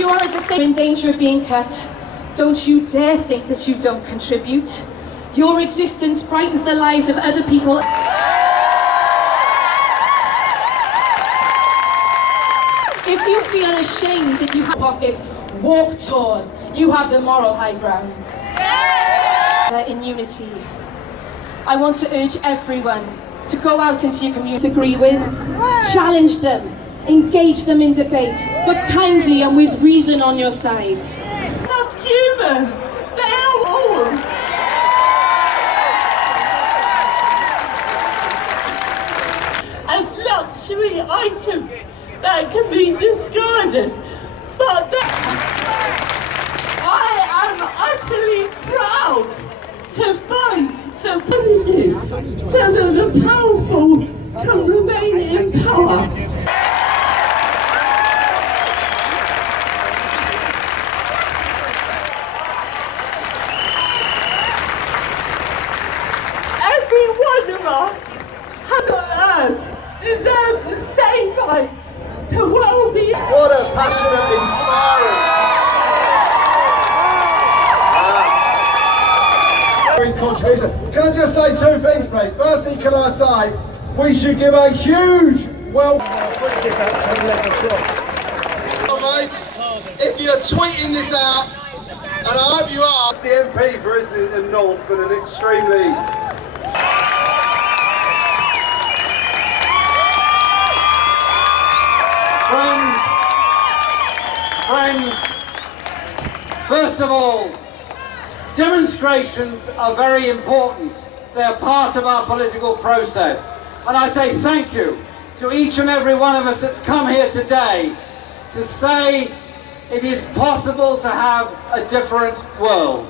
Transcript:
you are a disabled in danger of being cut, don't you dare think that you don't contribute. Your existence brightens the lives of other people. If you feel ashamed that you have pockets, walk tall. You have the moral high ground. In unity, I want to urge everyone to go out into your community, agree with, challenge them, engage them in debate, but kindly and with reason on your side. That's human. They are all. As luxury items that can be discarded, but I am utterly proud to fund communities so that the powerful can remain in power. Every one of us on earth deserves the same right to well-being. What a passionate, inspiring contribution. Can I just say two things, please? Firstly, can I say we should give a huge if you're tweeting this out, and I hope you are, the MP for Islington and North for an extremely Friends, first of all, demonstrations are very important. They are part of our political process. And I say thank you to each and every one of us that's come here today to say it is possible to have a different world.